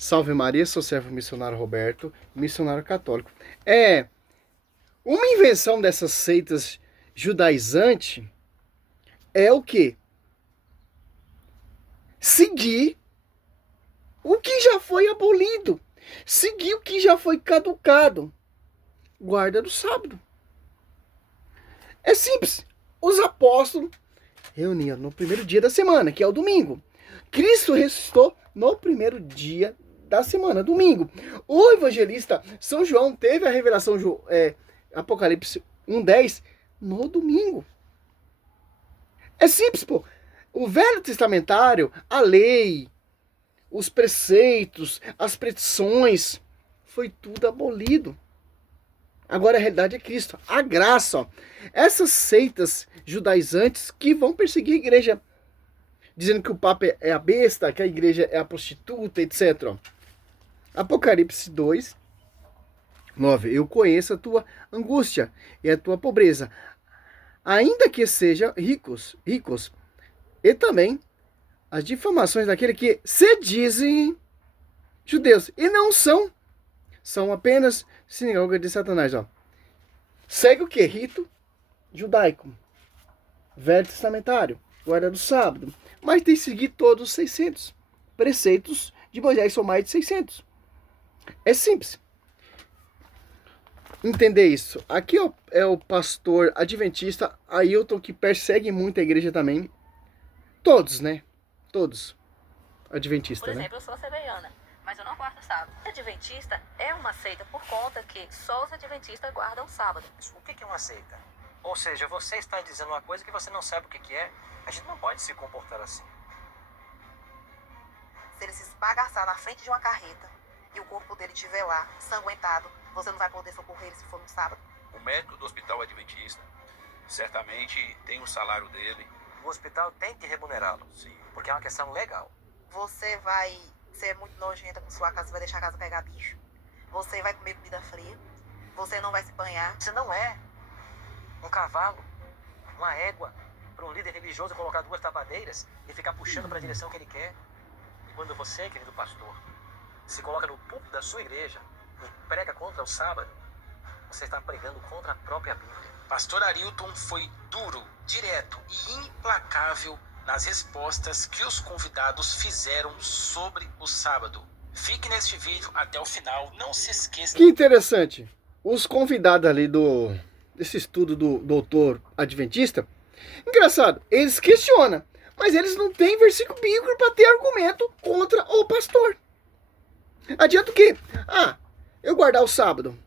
Salve Maria, sou servo missionário Roberto, missionário católico. Uma invenção dessas seitas judaizantes é o quê? Seguir o que já foi abolido, seguir o que já foi caducado. Guarda do sábado. É simples. Os apóstolos reuniam no primeiro dia da semana, que é o domingo. Cristo ressuscitou no primeiro dia da semana, domingo. O evangelista São João teve a revelação Apocalipse 1:10 no domingo. É simples, pô. O Velho Testamentário, a lei, os preceitos, as predições, foi tudo abolido. Agora a realidade é Cristo. A graça, ó. Essas seitas judaizantes que vão perseguir a igreja, dizendo que o Papa é a besta, que a igreja é a prostituta, etc. Ó. Apocalipse 2:9. Eu conheço a tua angústia e a tua pobreza, ainda que sejam ricos, e também as difamações daquele que se dizem judeus e não são apenas sinagoga de Satanás. Ó. Segue o que? Rito judaico, Velho Testamentário, guarda do sábado, mas tem que seguir todos os 600 preceitos de Moisés, são mais de 600. É simples entender isso. Aqui ó, é o pastor adventista Ailton, que persegue muito a igreja também. Todos, né? Todos. Adventista, Por exemplo, né? eu sou assembleiana, mas eu não guardo sábado. Adventista é uma seita por conta que só os adventistas guardam sábado. O que é uma seita? Ou seja, você está dizendo uma coisa que você não sabe o que é. A gente não pode se comportar assim. Se ele se esbagaçar na frente de uma carreta e o corpo dele estiver lá, ensanguentado, você não vai poder socorrer ele se for no sábado? O médico do hospital adventista certamente tem o salário dele. O hospital tem que remunerá-lo, Sim. porque é uma questão legal. Você vai ser muito nojenta com sua casa, vai deixar a casa pegar bicho. Você vai comer comida fria. Você não vai se banhar. Você não é um cavalo, uma égua, para um líder religioso colocar duas tapadeiras e ficar puxando para a direção que ele quer. E quando você, querido pastor, se coloca no púlpito da sua igreja e prega contra o sábado, você está pregando contra a própria Bíblia. Pastor Ailton foi duro, direto e implacável nas respostas que os convidados fizeram sobre o sábado. Fique neste vídeo até o final, não se esqueça. Que interessante. Os convidados ali desse estudo do doutor adventista, engraçado, eles questionam, mas eles não têm versículo bíblico para ter argumento contra o pastor. Adianta o quê? Eu guardar o sábado.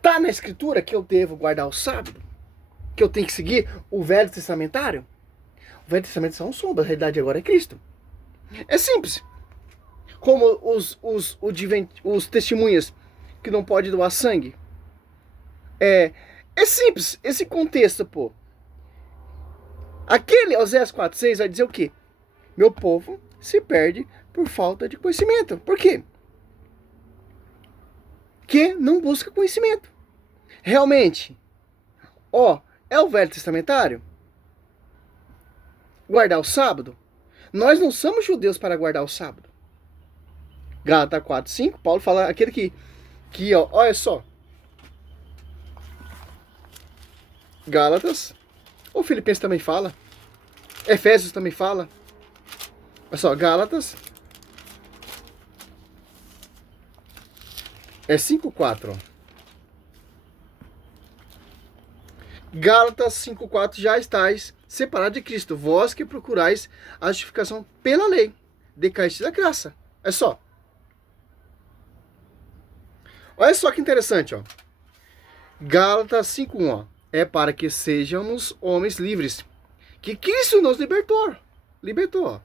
Tá na escritura que eu devo guardar o sábado? Que eu tenho que seguir o Velho Testamentário? O Velho Testamento são sombra, a realidade agora é Cristo. É simples. Como os testemunhas que não podem doar sangue. É simples, esse contexto, pô. Aquele Oséias 4:6 vai dizer o quê? Meu povo se perde por falta de conhecimento. Por quê? Que não busca conhecimento. Realmente, é o Velho Testamentário? Guardar o sábado? Nós não somos judeus para guardar o sábado. Gálatas 4:5, Paulo fala aquele que olha só. Gálatas, o Filipenses também fala, Efésios também fala. Olha só, Gálatas é 5:4, ó. Gálatas 5:4, já estáis separados de Cristo, vós que procurais a justificação pela lei, decaíste da graça. É só. Olha só que interessante, ó. Gálatas 5:1, ó. É para que sejamos homens livres, que Cristo nos libertou, ó.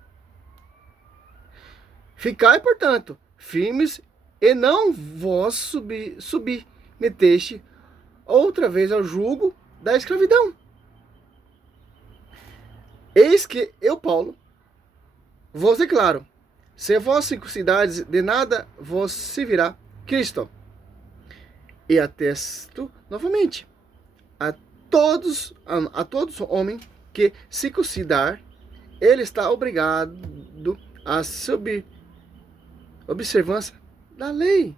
Ficai, portanto, firmes e não vos submeteste outra vez ao jugo da escravidão. Eis que eu, Paulo, vos declaro, se vós circuncidades, de nada vos servirá Cristo. E atesto novamente a todos homem que circuncidar, ele está obrigado a observância da lei.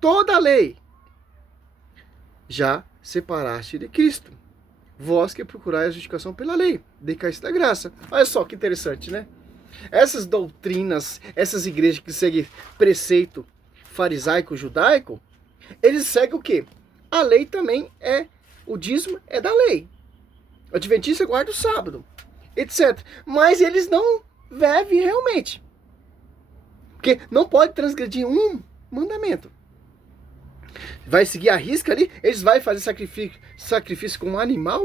Toda a lei. Já separaste de Cristo. Vós que procurais a justificação pela lei, decaíste da graça. Olha só que interessante, né? Essas doutrinas, essas igrejas que seguem preceito farisaico, judaico, eles seguem o quê? A lei também o dízimo é da lei. O adventista guarda o sábado, etc. Mas eles não vivem realmente. Porque não pode transgredir um mandamento. Vai seguir a risca ali, eles vão fazer sacrifício com um animal,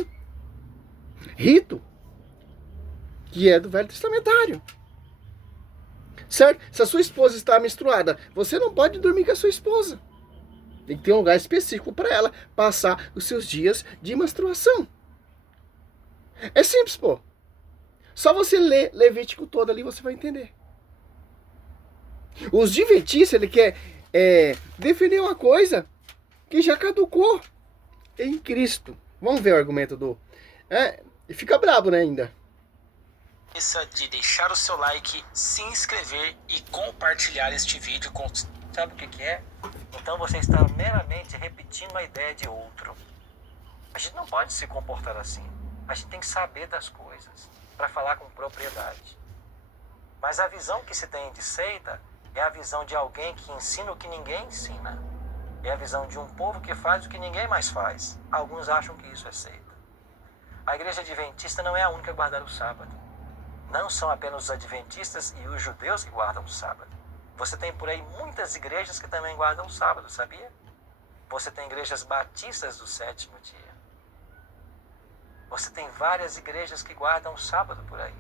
rito, que é do Velho Testamentário. Certo? Se a sua esposa está menstruada, você não pode dormir com a sua esposa. Tem que ter um lugar específico para ela passar os seus dias de menstruação. É simples, pô. Só você ler Levítico todo ali, você vai entender. Os adventistas, ele quer defender uma coisa que já caducou em Cristo. Vamos ver o argumento do... fica brabo, né, ainda. Esqueça de deixar o seu like, se inscrever e compartilhar este vídeo com... Sabe o que é? Então você está meramente repetindo a ideia de outro. A gente não pode se comportar assim. A gente tem que saber das coisas para falar com propriedade. Mas a visão que se tem de seita é a visão de alguém que ensina o que ninguém ensina. É a visão de um povo que faz o que ninguém mais faz. Alguns acham que isso é seita. A igreja adventista não é a única a guardar o sábado. Não são apenas os adventistas e os judeus que guardam o sábado. Você tem por aí muitas igrejas que também guardam o sábado, sabia? Você tem igrejas batistas do sétimo dia. Você tem várias igrejas que guardam o sábado por aí.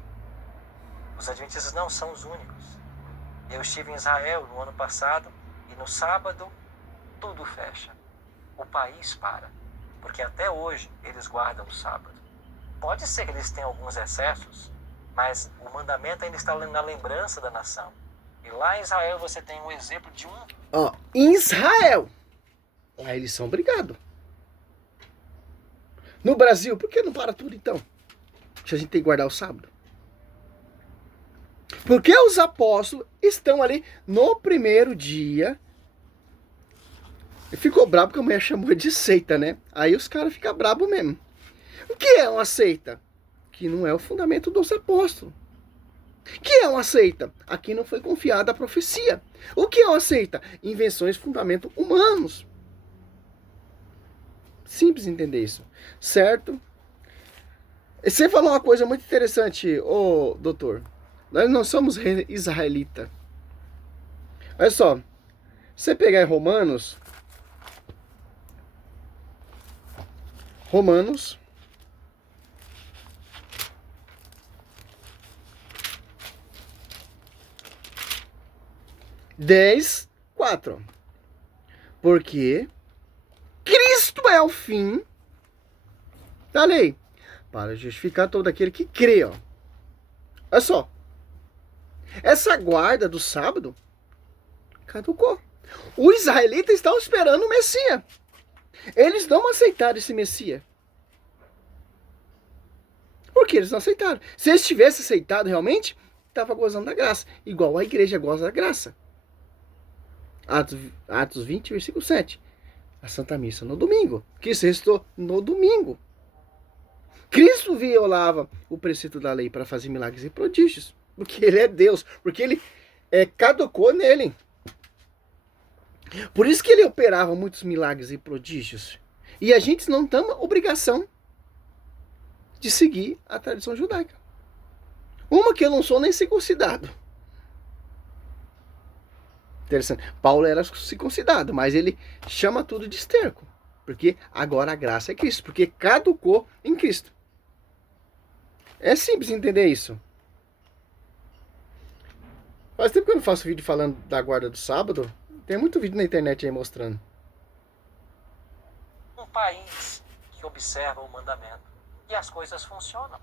Os adventistas não são os únicos. Eu estive em Israel no ano passado e no sábado tudo fecha. O país para, porque até hoje eles guardam o sábado. Pode ser que eles tenham alguns excessos, mas o mandamento ainda está na lembrança da nação. E lá em Israel você tem um exemplo de um... Em Israel, lá eles são obrigados. No Brasil, por que não para tudo então? Se a gente tem que guardar o sábado. Porque os apóstolos estão ali no primeiro dia. Ficou bravo porque a mulher chamou de seita, né? Aí os caras ficam bravos mesmo. O que é uma seita? Que não é o fundamento dos apóstolos. O que é uma seita? Aqui não foi confiada a profecia. O que é uma seita? Invenções, fundamentos humanos. Simples entender isso. Certo? Você falou uma coisa muito interessante, doutor. Nós não somos israelita. Olha só. Você pegar em Romanos 10:4. Porque Cristo é o fim da lei, para justificar todo aquele que crê. Olha só. Essa guarda do sábado caducou. Os israelitas estão esperando o Messias. Eles não aceitaram esse Messias. Por que eles não aceitaram? Se eles tivessem aceitado realmente, estava gozando da graça. Igual a igreja goza da graça. Atos 20, versículo 7. A Santa Missa no domingo. Cristo ressuscitou no domingo. Cristo violava o preceito da lei para fazer milagres e prodígios. Porque ele é Deus. Porque ele caducou nele. Por isso que ele operava muitos milagres e prodígios. E a gente não tem obrigação de seguir a tradição judaica. Uma que eu não sou nem circuncidado. Interessante. Paulo era circuncidado, mas ele chama tudo de esterco. Porque agora a graça é Cristo. Porque caducou em Cristo. É simples entender isso. Faz tempo que eu não faço vídeo falando da guarda do sábado. Tem muito vídeo na internet aí mostrando. Um país que observa o mandamento. E as coisas funcionam.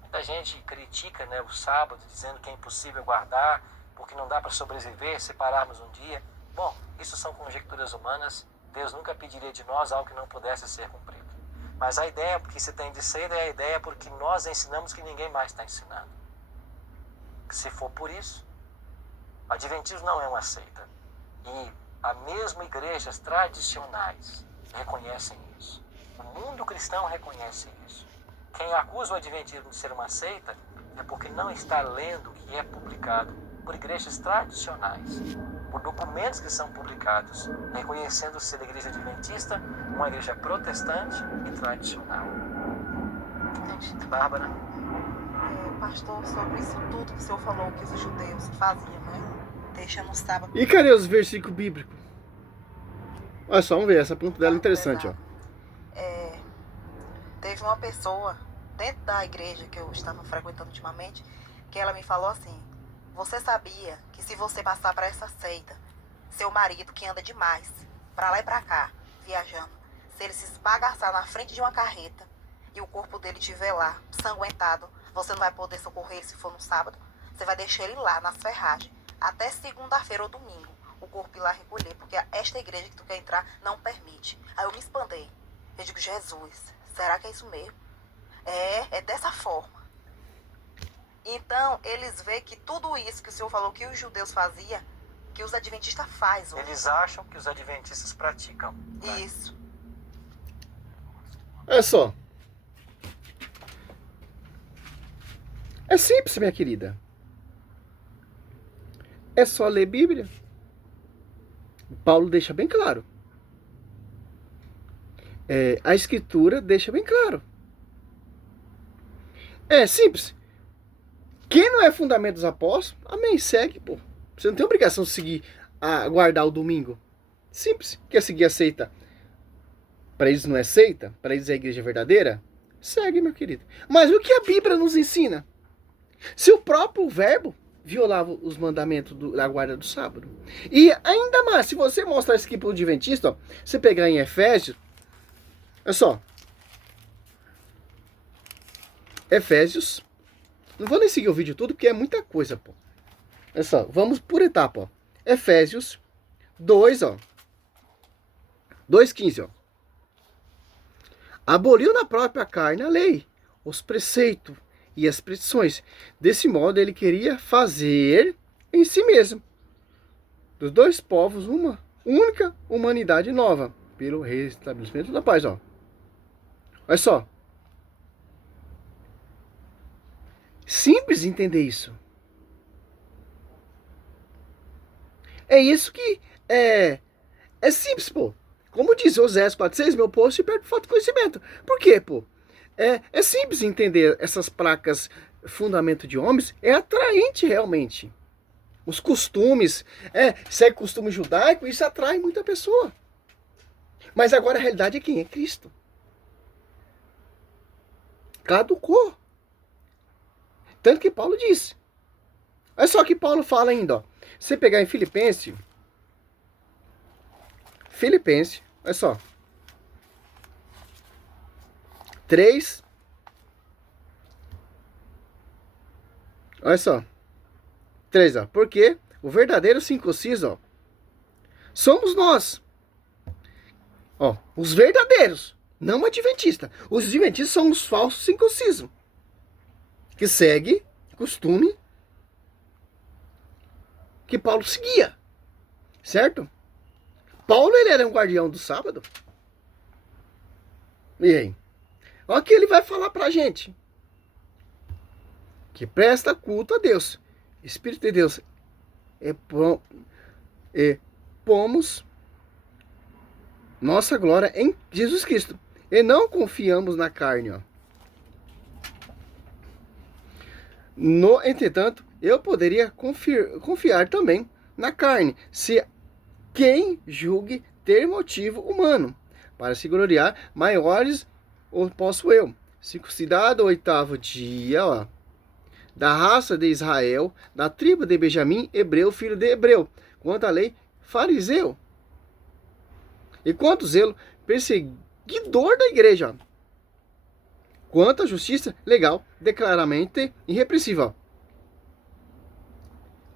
Muita gente critica, né, o sábado, dizendo que é impossível guardar, porque não dá para sobreviver, separarmos um dia. Bom, isso são conjecturas humanas. Deus nunca pediria de nós algo que não pudesse ser cumprido. Mas a ideia que se tem de ser é a ideia porque nós ensinamos que ninguém mais está ensinando. Se for por isso, O adventismo não é uma seita. E a mesma igrejas tradicionais reconhecem isso. O mundo cristão reconhece isso. Quem acusa o adventismo de ser uma seita é porque não está lendo o que é publicado por igrejas tradicionais, por documentos que são publicados, reconhecendo ser a igreja adventista uma igreja protestante e tradicional. Bárbara? Pastor, sobre isso tudo que o senhor falou que os judeus faziam, né? Deixa no sábado. E cadê os versículos bíblicos? Olha só, vamos ver, essa ponta dela é interessante, ó. Teve uma pessoa dentro da igreja que eu estava frequentando ultimamente, que ela me falou assim: você sabia que se você passar para essa seita, seu marido que anda demais, para lá e para cá, viajando, se ele se esbagaçar na frente de uma carreta e o corpo dele estiver lá, sanguentado, você não vai poder socorrer ele se for no sábado, você vai deixar ele lá nas ferragens, até segunda-feira ou domingo, o corpo ir lá recolher, porque esta igreja que tu quer entrar não permite. Aí eu me espantei. Eu digo, Jesus, será que é isso mesmo? É dessa forma. Então, eles veem que tudo isso que o senhor falou que os judeus faziam, que os adventistas fazem. Eles acham que os adventistas praticam. Né? Isso. Olha só. É simples, minha querida. É só ler Bíblia. Paulo deixa bem claro. A Escritura deixa bem claro. É simples. Quem não é fundamento dos apóstolos, amém, segue, pô. Você não tem obrigação de seguir, guardar o domingo. Simples. Quer seguir a seita? Para eles não é seita? Para eles é a igreja verdadeira? Segue, meu querido. Mas o que a Bíblia nos ensina? Se o próprio verbo violava os mandamentos da guarda do sábado. E ainda mais, se você mostrar isso aqui para o adventista, ó, você pegar em Efésios, olha só. Efésios. Não vou nem seguir o vídeo todo, porque é muita coisa, pô. Olha só, vamos por etapa, ó. Efésios 2, ó. 2:15, ó. Aboliu na própria carne a lei, os preceitos e as prescrições. Desse modo, ele queria fazer em si mesmo dos dois povos uma única humanidade nova, pelo restabelecimento da paz, ó. Olha só. Simples entender isso. É isso que é simples, pô. Como diz Oséias 4:6, meu povo se perde por falta de conhecimento. Por quê, pô? É simples entender essas placas fundamento de homens, é atraente realmente. Os costumes, segue costume judaico, isso atrai muita pessoa. Mas agora a realidade é quem? É Cristo. Caducou. Tanto que Paulo disse. Olha só o que Paulo fala ainda, ó. Se você pegar em Filipenses, olha só. 3. Olha só. 3, ó. Porque o verdadeiro circunciso, ó, somos nós. Ó, os verdadeiros, não adventistas. Os adventistas são os falsos circuncisos, que segue costume que Paulo seguia. Certo? Paulo, ele era um guardião do sábado. E aí? Olha o que ele vai falar pra gente. Que presta culto a Deus. Espírito de Deus. Pomos nossa glória em Jesus Cristo. E não confiamos na carne, ó. Entretanto, eu poderia confiar também na carne, se quem julgue ter motivo humano para se gloriar, maiores ou posso eu. Circuncidado o 8º dia, ó, da raça de Israel, da tribo de Benjamim, hebreu, filho de hebreu, quanto à lei, fariseu. E quanto zelo, perseguidor da igreja. Quanto à justiça legal, declaradamente irrepreensível.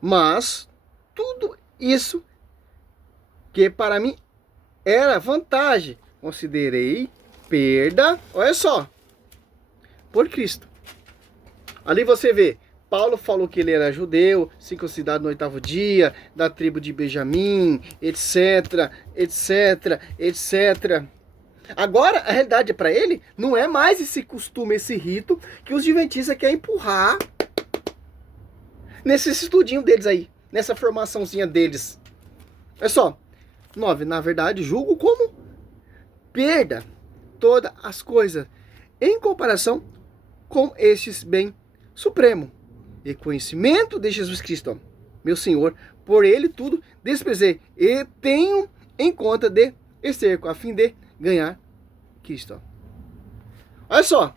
Mas tudo isso que para mim era vantagem, considerei perda, olha só, por Cristo. Ali você vê Paulo falou que ele era judeu, circuncidado no 8º dia, da tribo de Benjamim, etc, etc, etc. Agora, a realidade para ele não é mais esse costume, esse rito que os adventistas querem empurrar nesse estudinho deles aí, nessa formaçãozinha deles. Olha só, 9, na verdade, julgo como perda todas as coisas em comparação com estes bem supremo e conhecimento de Jesus Cristo, meu Senhor, por ele tudo desprezei e tenho em conta de esterco, a fim de ganhar Cristo. Olha só,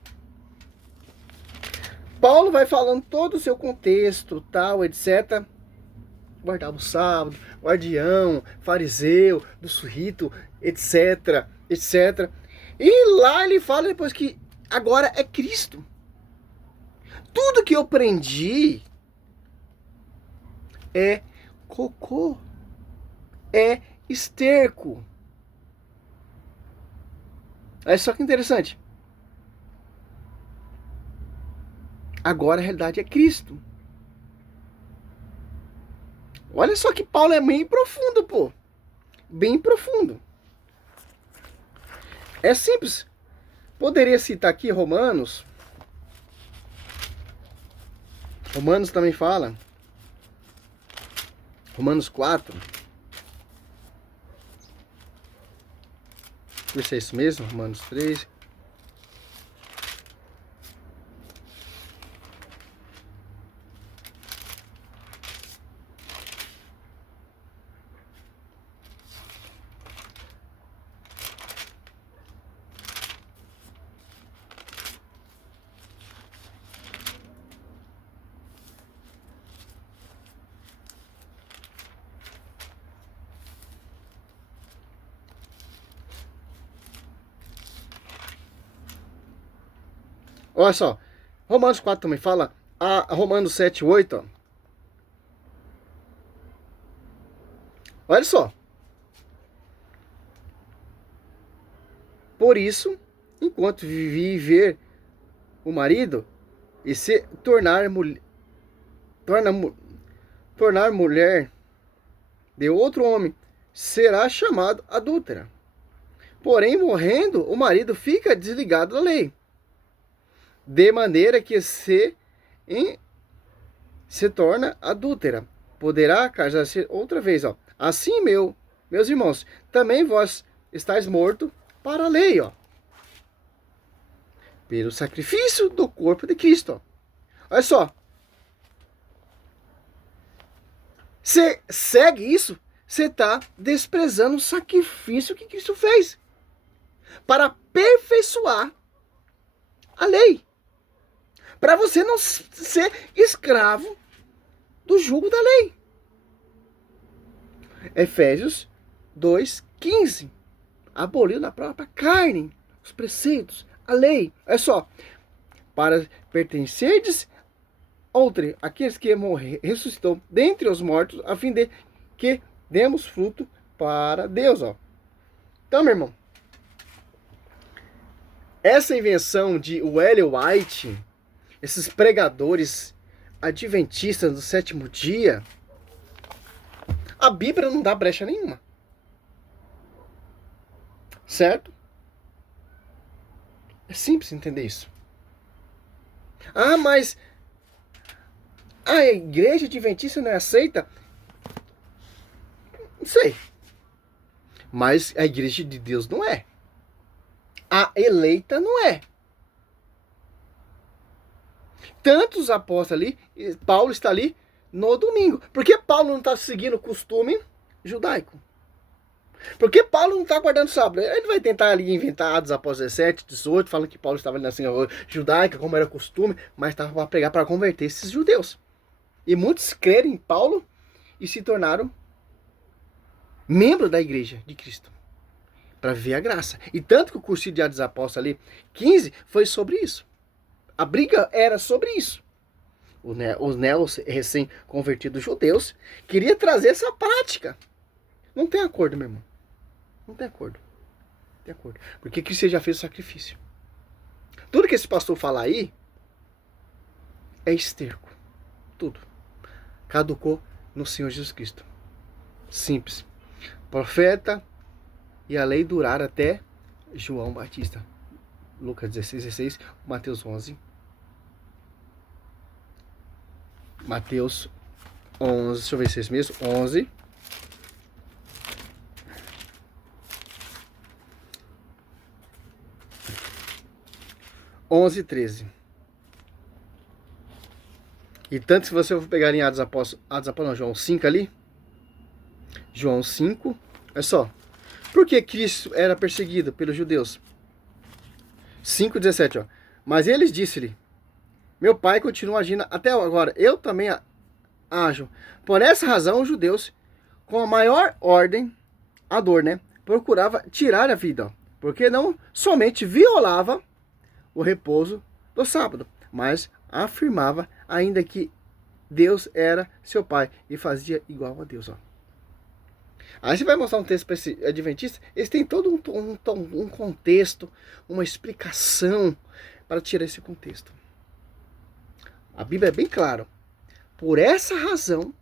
Paulo vai falando todo o seu contexto, tal, etc. Guardava o sábado, guardião, fariseu, do rito, etc, etc. E lá ele fala depois que agora é Cristo. Tudo que eu aprendi é cocô, é esterco. Olha só que interessante. Agora a realidade é Cristo. Olha só que Paulo é bem profundo, pô. Bem profundo. É simples. Poderia citar aqui Romanos. Romanos também fala. Romanos 4. Deixa eu ver se é isso mesmo. Romanos 3. Olha só, Romanos 4 também fala, Romanos 7, 8, ó. Olha só. Por isso, enquanto viver o marido e se tornar mulher de outro homem, será chamado adúltera. Porém, morrendo, o marido fica desligado da lei. De maneira que se torna adúltera. Poderá casar-se outra vez, ó. Assim, meus irmãos, também vós estáis mortos para a lei, ó. Pelo sacrifício do corpo de Cristo, ó. Olha só. Você segue isso, você está desprezando o sacrifício que Cristo fez para aperfeiçoar a lei. Para você não ser escravo do jugo da lei. Efésios 2:15. Aboliu na própria carne os preceitos, a lei. É só, para pertencerdes outrem, aqueles que ressuscitou dentre os mortos, a fim de que demos fruto para Deus. Ó. Então, meu irmão, essa invenção de Ellen White, esses pregadores adventistas do 7º dia, a Bíblia não dá brecha nenhuma. Certo? É simples entender isso. Ah, mas a igreja adventista não é aceita? Não sei. Mas a igreja de Deus não é. A eleita não é. Tantos apóstolos ali, Paulo está ali no domingo. Por que Paulo não está seguindo o costume judaico? Por que Paulo não está guardando o sábado? Ele vai tentar ali inventar Atos Apóstolos 17, 18, falando que Paulo estava ali na sinagoga judaica, como era costume, mas estava para pregar para converter esses judeus. E muitos creram em Paulo e se tornaram membros da igreja de Cristo, para ver a graça. E tanto que o cursinho de Atos Apóstolos ali, 15, foi sobre isso. A briga era sobre isso. Os neos recém-convertidos judeus queriam trazer essa prática. Não tem acordo, meu irmão. Não tem acordo. Não tem acordo. Porque Cristo já fez o sacrifício. Tudo que esse pastor fala aí é esterco. Tudo. Caducou no Senhor Jesus Cristo. Simples. Profeta e a lei duraram até João Batista. Lucas 16:16, Mateus 11. Mateus 11, deixa eu ver se é esse mesmo. 11. Onze, 13. E tanto se você for pegar em Atos Apóstolos, não, João 5 ali. João 5. Olha só. Por que Cristo era perseguido pelos judeus? 5:17, ó. Mas eles disse-lhe: meu pai continua agindo até agora. Eu também ajo. Por essa razão, os judeus, com a maior ordem, a dor, né? Procurava tirar a vida, ó, porque não somente violava o repouso do sábado, mas afirmava ainda que Deus era seu pai e fazia igual a Deus, ó. Aí você vai mostrar um texto para esse adventista, eles têm todo um contexto, uma explicação para tirar esse contexto. A Bíblia é bem clara. Por essa razão,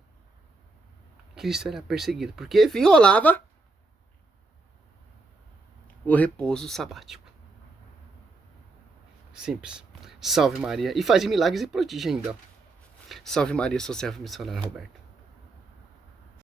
Cristo era perseguido, porque violava o repouso sabático. Simples. Salve Maria. E faz milagres e prodígio ainda. Salve Maria, sou servo missionário Roberto.